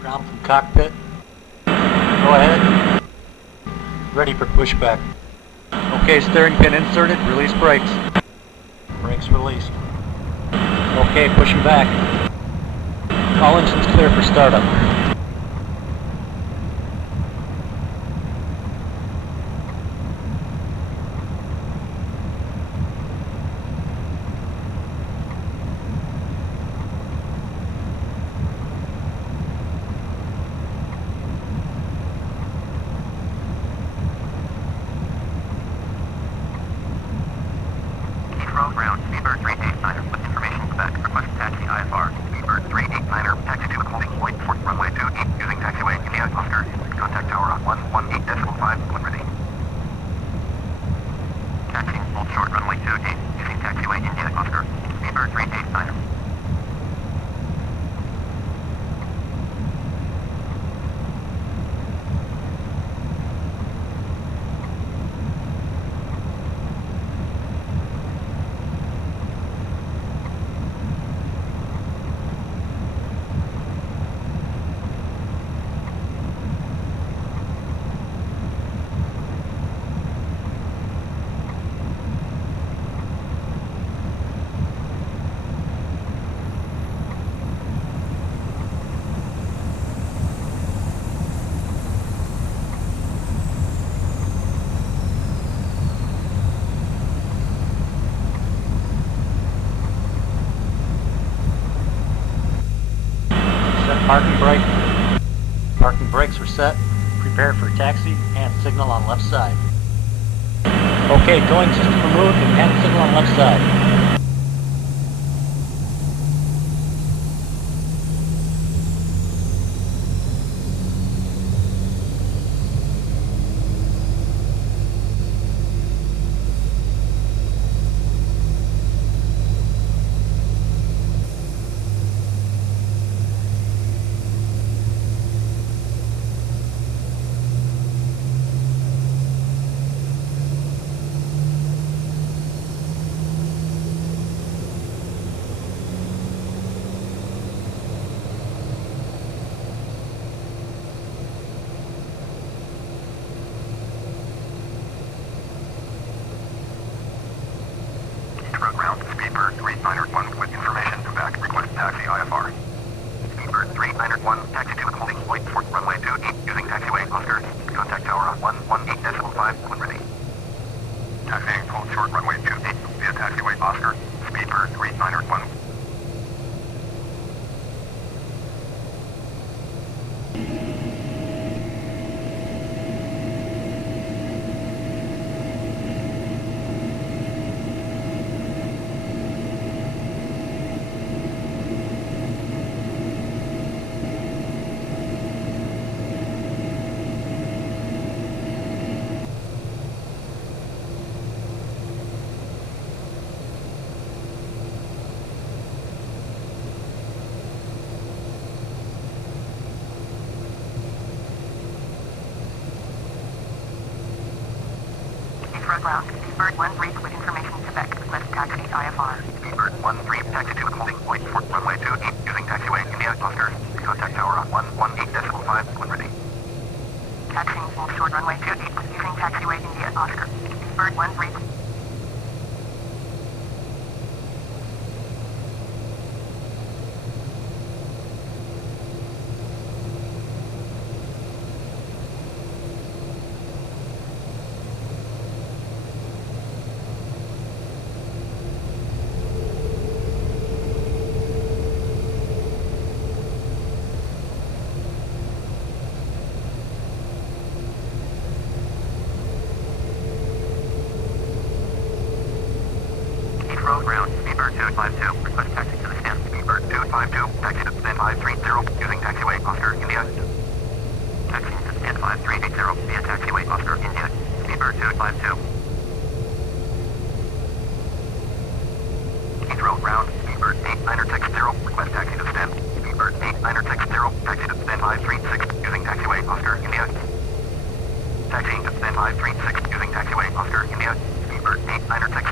Ground from cockpit. Go ahead. Ready for pushback. Okay, steering pin inserted. Release brakes. Brakes released. Okay, pushing back. All engines clear for startup. Heathrow ground, Speedbird 389er, with information back. Request taxi IFR. Speedbird 389er, taxi to holding point for runway 28, using taxiway India Oscar. Contact tower on 118.5, when ready. Taxiing hold short runway 28, using taxiway India Oscar. Speedbird 389er. Parking brake. Parking brakes are set. Prepare for taxi and signal on left side. Okay, towing system removed and hand signal on left side. Heathrow ground, Speedbird 391 with information to back. Request taxi IFR. Speedbird 391, taxi to holding point for runway 28, using taxiway Oscar. Contact tower on 118.5, when ready. Taxiing hold short runway 28 via taxiway Oscar. Speedbird 391. Heathrow ground, Speedbird 13 with information to back. Request taxi IFR. Speedbird 13, taxi to holding point for runway 28, using taxiway India Oscar. Contact tower on 118.5, when ready. Taxiing hold short runway 28, using taxiway India Oscar. Speedbird 13. Heathrow ground, Speedbird 252, request taxi to the stand. Speedbird 252, taxi to stand 530, using taxiway Oscar, India. Taxiing to stand 5380 via taxiway Oscar, India. Speedbird 252. Heathrow ground, Speedbird 8960, request taxi to stand. Speedbird 8960, taxi to stand 536, using taxiway Oscar, India. Taxiing to stand 536, using taxiway Oscar, India. Speedbird 8960.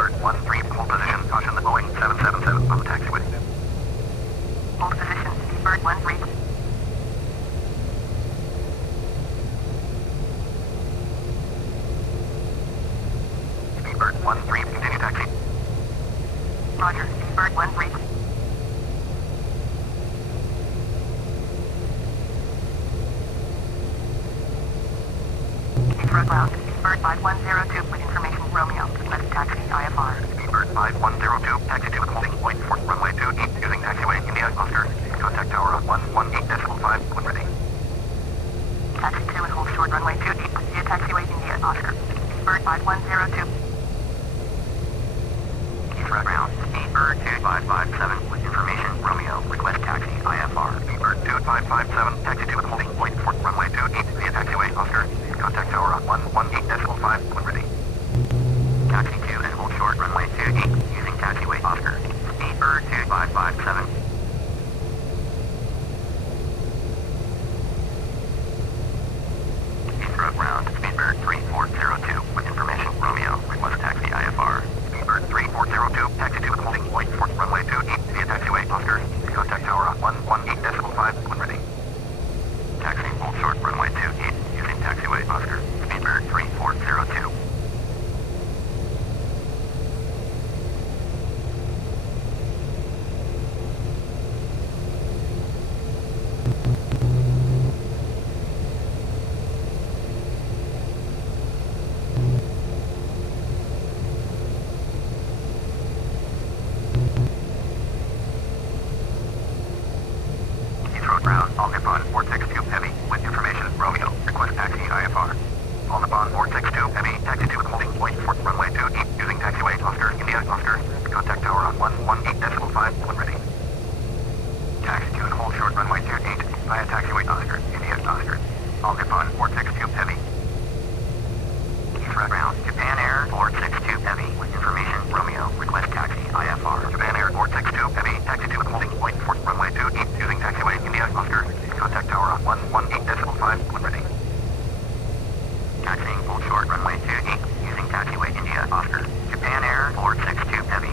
Speedbird 13, hold position. Caution the Boeing 777 on the taxiway. Hold position, Speedbird 13. Speedbird 13, continue taxi. Roger, Speedbird 13. Heathrow ground, Speedbird 5102 with information Romeo, request taxi IFR. Speedbird 5102, taxi to holding point for runway 28 using taxiway India Oscar. Contact tower on 118.5 when ready. Taxi to and hold short runway 28 via taxiway India Oscar. Speedbird 5102. Heathrow ground, Speedbird 2557 with information Romeo, request taxi IFR. Speedbird 2557, taxi to and holding point for runway 28 via taxiway Oscar. Contact tower on 118.5 when ready. Taxi to and hold short runway 28 using taxiway Oscar. Speedbird 2557. Heathrow ground, Speedbird 3402 with information Romeo, request taxi IFR. Speedbird 3402, taxi to and holding point for runway 28 via taxiway Oscar. Contact tower on 118.5 when ready. Taxi hold short runway 28 using taxiway Oscar. Speedbird 3402. Heathrow ground, all Nippon 462 heavy with information Romeo, request taxi IFR. All Nippon 462 heavy, taxi to holding point for runway 28 using taxiway Oscar, India Oscar. Contact tower on 118.5 when ready. Taxi to and hold short runway 28 via taxiway Oscar, India Oscar. All Nippon 462 heavy. Heathrow ground, Japan Air 462 heavy with information Romeo, request taxi IFR. Japan Air 462 heavy, taxi to and holding point for runway 28 using taxiway India Oscar. Contact tower on 118.5 when ready. Taxiing hold short runway 28 using taxiway India Oscar. Japan Air 462 heavy.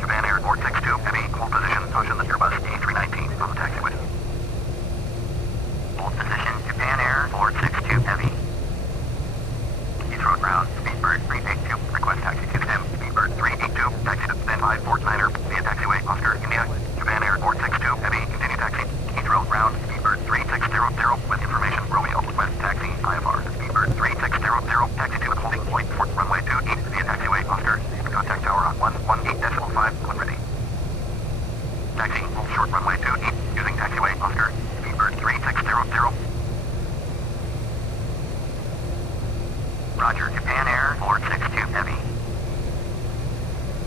Japan Air 462 heavy, hold position, caution the Airbus A319 on the taxiway. Hold position, Japan Air 462 heavy. Heathrow ground, Speedbird 382, request taxi to SIM. Speedbird 382, taxi to SIM 549er via taxiway Oscar, India. Japan Air 462 heavy, continue taxi. Heathrow ground, Speedbird 3600 with information Romeo, request taxi IFR. Speedbird 3600, taxi to and holding point for runway 28 via taxiway Oscar. Contact tower on 118.5 when ready. Taxi, hold short runway 28 using taxiway Oscar. Speedbird 3600. Roger, Japan Air 462 heavy.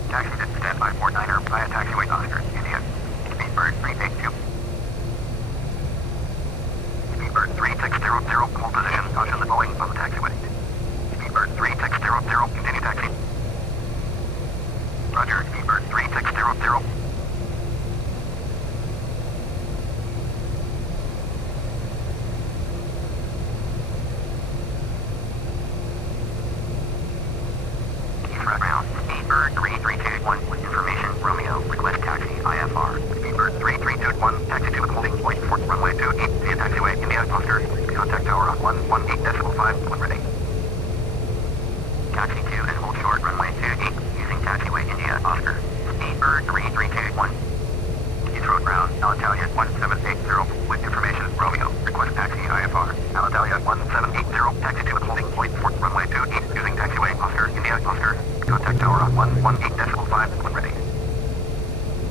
Taxi to standby 49er via taxiway Oscar, India. Speedbird 382. Speedbird 3600, hold position, caution the Boeing on the taxiway. Speedbird 3600, continue taxi. Roger, Speedbird 3600. Heathrow ground, Speedbird 3321 with information Romeo, request taxi IFR. Speedbird 3321, taxi to and holding point for runway 28 via taxiway India Oscar. Contact tower on 118.5 when ready. Taxi to and hold short runway 28 using taxiway India Oscar. Speedbird 3321. Heathrow ground, Alitalia 1780 with information Romeo, request taxi IFR. Alitalia 1780, taxi to and holding point for runway 28 using taxiway Oscar, India Oscar. Contact tower on 118.5 when ready.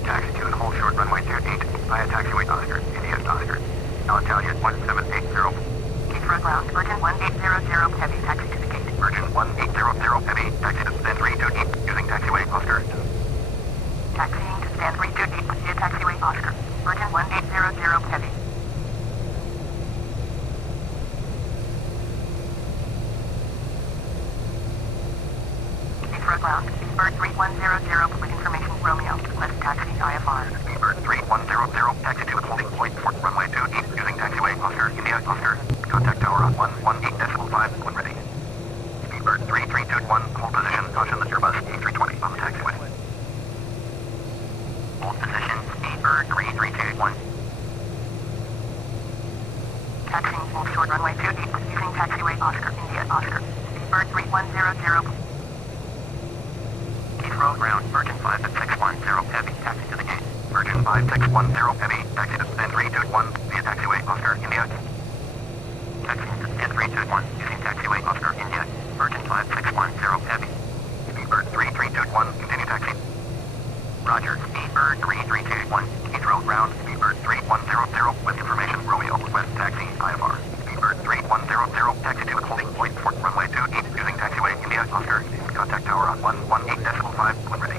Taxi to and hold short runway 28 via taxiway Oscar, India Battalion 1780. Heathrow ground, Virgin 1800 heavy, taxi to the gate. Virgin 1800 heavy, taxi to stand 32 deep, using taxiway Oscar. Taxiing to stand 32 deep, via taxiway Oscar. Virgin 1800 heavy. Heathrow ground, Speedbird 3100 with information Romeo, request taxi IFR. Speedbird 3100, taxi to holding point for runway 2 deep, using taxiway Oscar, India, Oscar. Contact tower on 118.5 when ready. Speedbird 3321, hold position, caution the turbus A320 on the taxiway. Hold position, Speedbird 3321. Taxiing hold short runway 2 deep, using taxiway Oscar, India, Oscar. Speedbird 3100. Heathrow ground, Virgin 5610 heavy, taxi to the gate. Virgin 5610 heavy, taxi to stand 321 via taxiway Oscar, India. Taxiing to stand 321, using taxiway Oscar, India. Virgin 5610 heavy. Speedbird 3321, continue taxi. Roger, Speedbird 3321. Heathrow ground, Speedbird 3100 with information Romeo, request taxi IFR. Speedbird 3100, taxi to holding point for runway 2 deep, using taxiway India, Oscar. Contact tower on 118.5 when ready.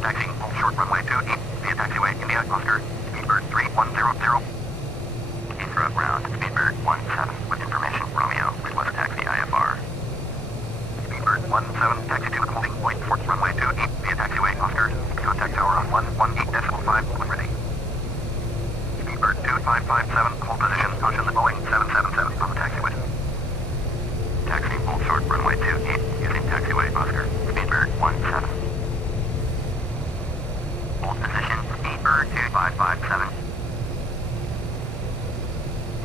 Taxiing hold short runway 2 deep, via taxiway India, Oscar. Speedbird 3100. Heathrow ground, Speedbird 17 with information Romeo, request taxi IFR. Speedbird 17, taxi to holding point for runway 2 deep, via taxiway Oscar. Contact tower on 118.5 when ready. Speedbird 2557, hold position, caution the Boeing 777 on the taxiway. Taxi hold short runway 2 deep, using taxiway Oscar. Speedbird 17. Hold position, Speedbird 2557.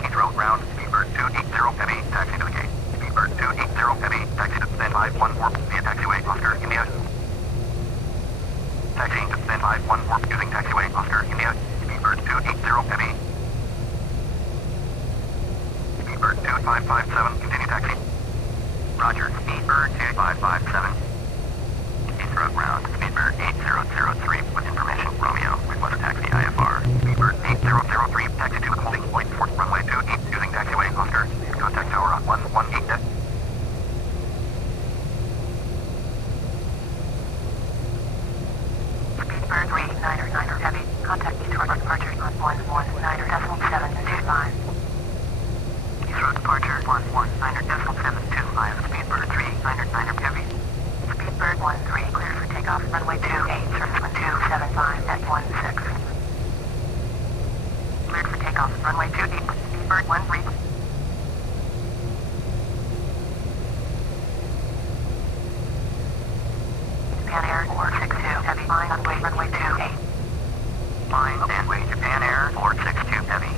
Heathrow ground, Speedbird 280 heavy, taxi to the gate. Speedbird 280 heavy, taxi to stand 51 warp via taxiway Oscar, India. Taxiing to stand 51 warp using taxiway Oscar, India. Speedbird 280 heavy. Speedbird 2557, continue taxi. Roger, Speedbird 2557. Heathrow ground, Speedbird 8003 with information Romeo, request taxi IFR. Speedbird 8003, taxi to holding point for runway 2 deep, using taxiway Oscar. Contact tower on 118. Speedbird 3900 heavy, contact Heathrow departure on 119.725. Heathrow departure 119.725, Speedbird 3900 heavy. Speedbird 13, clear for takeoff, runway 28, service 1275 at 16. Cleared for takeoff, runway 2 deep, Speedbird 13. Japan Air 462 heavy, flying on way runway 28. Flying on way Japan Air 462 heavy.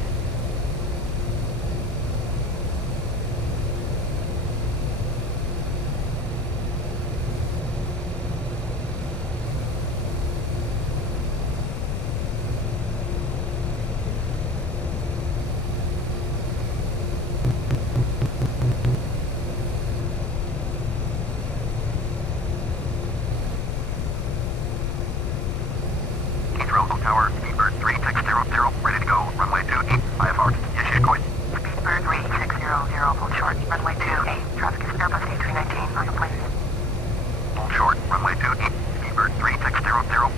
Tower, Speedbird 3600, ready to go, runway 2 deep, IFR, Yeshikoy. Speedbird 3600, hold short, runway 28, traffic is Airbus A319, on the plane. Hold short, runway 2 deep, Speedbird 3600.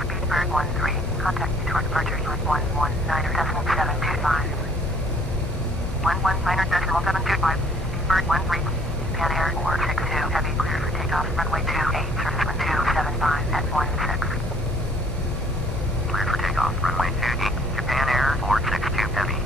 Speedbird 13, contact Detroit departure on 119.725. 119.725, Speedbird 13. Japan Air 462 heavy, clear for takeoff, runway 28, service 1275 at 16. Clear for takeoff, runway 28, Japan Air 462 heavy.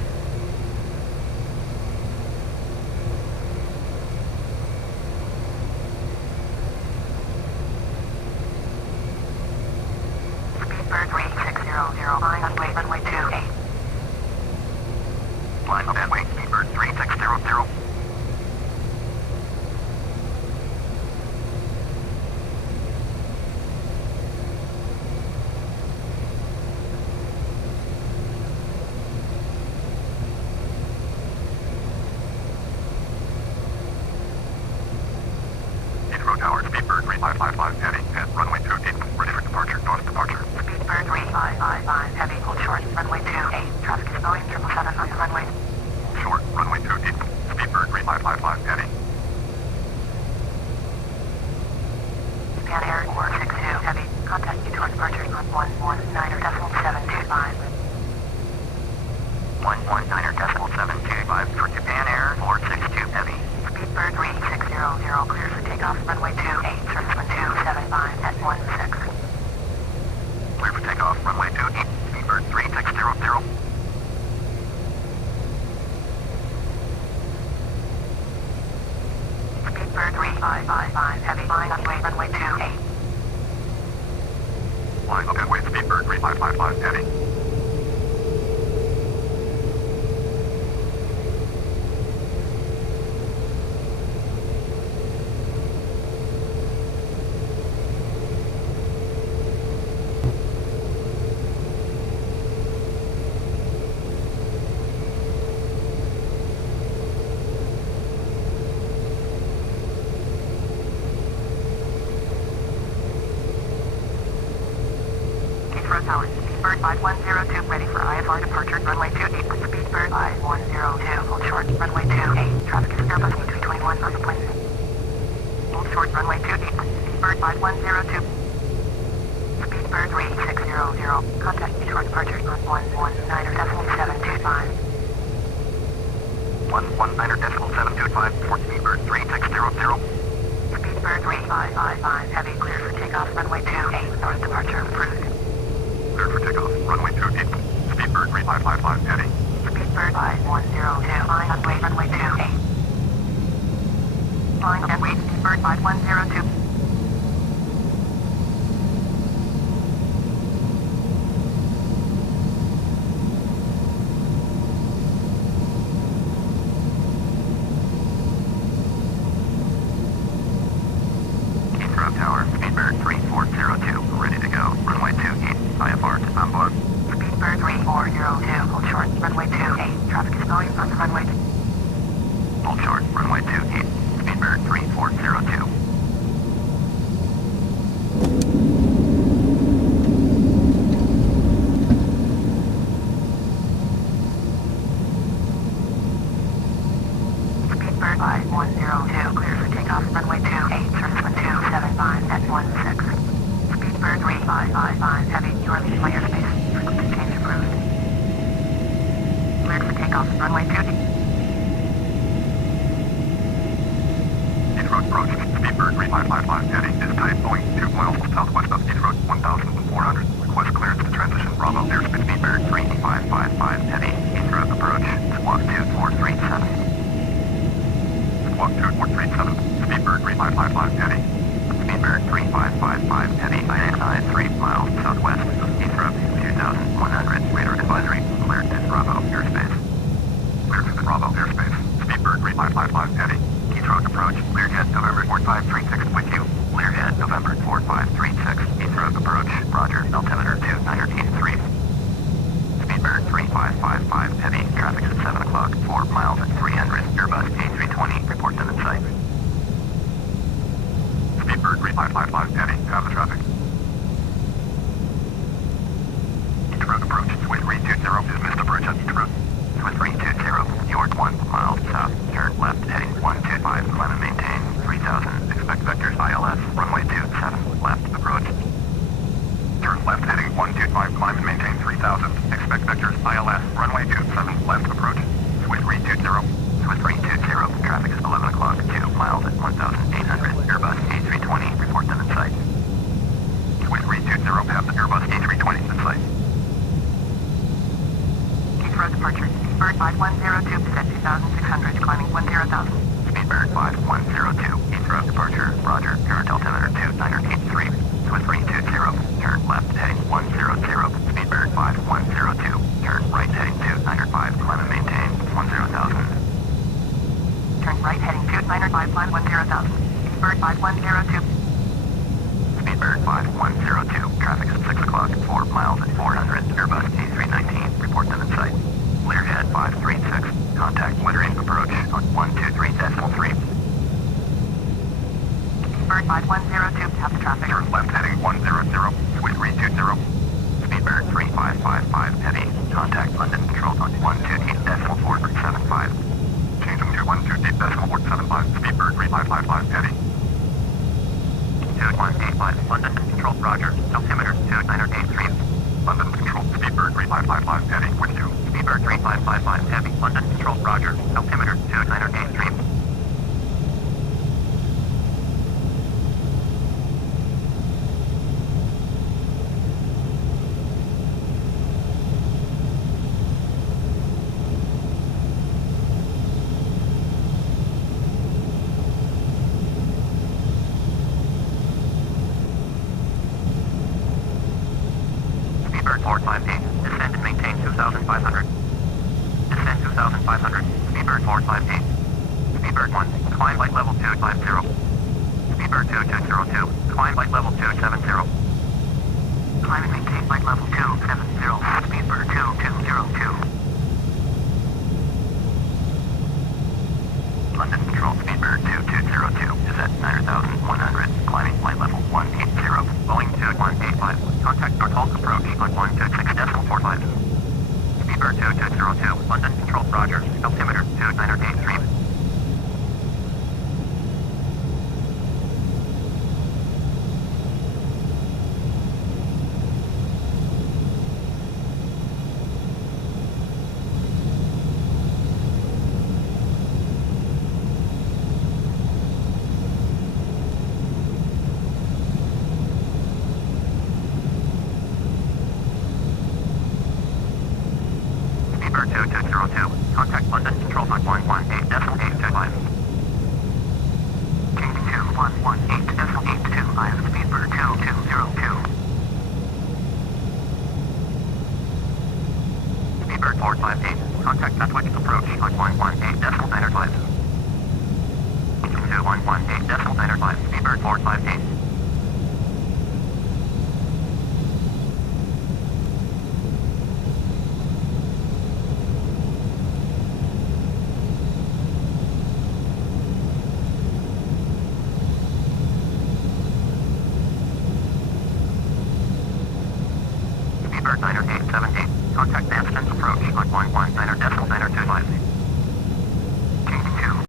Speedbird 3600, flying on way runway 28. Flying on that way, Speedbird 3600. Tower, Speedbird 3555 heading at runway 2 deep, ready for departure, north departure. Speedbird 355 555 heavy, hold short, runway 28, traffic is going 777 on the runway. Short, runway 28, Speedbird 3555 heavy. Pan Air 462 heavy, contact you towards departure on 119.725. 119.725 for Japan Air 462 heavy. Speedbird 3600 clears for takeoff, runway 28, service 1275 at 16. Clear for takeoff, runway 28, Speedbird 3600. Speedbird 3555 heavy, line up way, runway 28. Line up and wait, Speedbird 3555 heavy. Tower, Speedbird 5102, ready for IFR departure, runway 28, Speedbird 5102, hold short, runway 28, traffic is Airbus A321 on the plane. Hold short, runway 28, Speedbird 5102, Speedbird 3600, contact you short departure on 119.725. 119.725 for Speedbird 3600. Speedbird 3555, heavy, clear for takeoff, runway 28, north departure approved. Clear for takeoff, runway 28, Speedbird 3555 heading. Speedbird 5102, line on way, runway 28. Line and wait, Speedbird 5102. Heathrow Tower, Speedbird 3402, ready to go, runway 28. IFR to on board. Speedbird 3402, hold short, runway 28, traffic is going on the runway. Hold short, runway 28, Speedbird 3402. Speedbird 5102, clear for takeoff, runway 28, service 1275 at 16. Speedbird 3555 heavy, you are leaving my airspace. Frequency change approved. Cleared for takeoff, runway 28. Heathrow approach, Speedbird 3555 heading is type going 2 miles southwest of Heathrow 1400. Request clearance to transition Bravo airspace. Speedbird 3555 heavy, Heathrow approach, squawk 2437. Squawk 2437, Speedbird 3555 heading. Speedbird 3555 heavy, ISI 3 miles southwest of Heathrow 2100. Radar advisory, cleared to Bravo airspace. Cleared to the Bravo airspace. Speedbird 3555 heading. Heathrow approach, clear head November 4536 with you. Clear head November 4536. Heathrow approach, roger, altimeter 2983. Speedbird 3555 heavy, traffic at 7 o'clock, 4 miles at 300. Airbus A320, report to the site. Speedbird 3555 heading, have the traffic. Heathrow approach, Swiss 320 is missed approach at Heathrow. Swiss 320, you're 1 mile south, turn left heading 125, climb and maintain 3000, expect vectors ILS, runway 27, left approach. Turn left heading 125, climb and maintain 3000, expect vectors ILS, runway 27, left approach. Swiss 320, Swiss 320, traffic is 11 o'clock, 2 miles at 1800, Airbus A320, report to the site. Swiss 320, pass the Airbus A320 to the site. Heathrow departure, Speedbird 5102, descent 2600, climbing 10,000. Speedbird 5102, Heathrow departure, roger, current altimeter 2983. Swiss 320, turn left heading 100, Speedbird 5102, turn right heading 295, climb and maintain 55 heavy, London Control, roger. Altimeter 2983. Speedbird 458, descend and maintain 2,500. Descend 2,500. Speedbird 458. Speedbird 1, climb light level 250. Speedbird 2202, climb light level 270. Climb and maintain light level 270. Speedbird 2202. London Control, Speedbird 2202 is at 9,100, climbing light level 180. Boeing 2185, contact North Hulk approach on 126.45. Speedbird 2202, London Control, roger. Altimeter 2983. Speedbird 2202, contact London Control on 118.825. Changing to 118.825, Speedbird 2202. Speedbird 458, contact Gatwick approach on 118.95. 2118.95, Speedbird 458. Speedbird 9878, contact Manston approach on 119.925.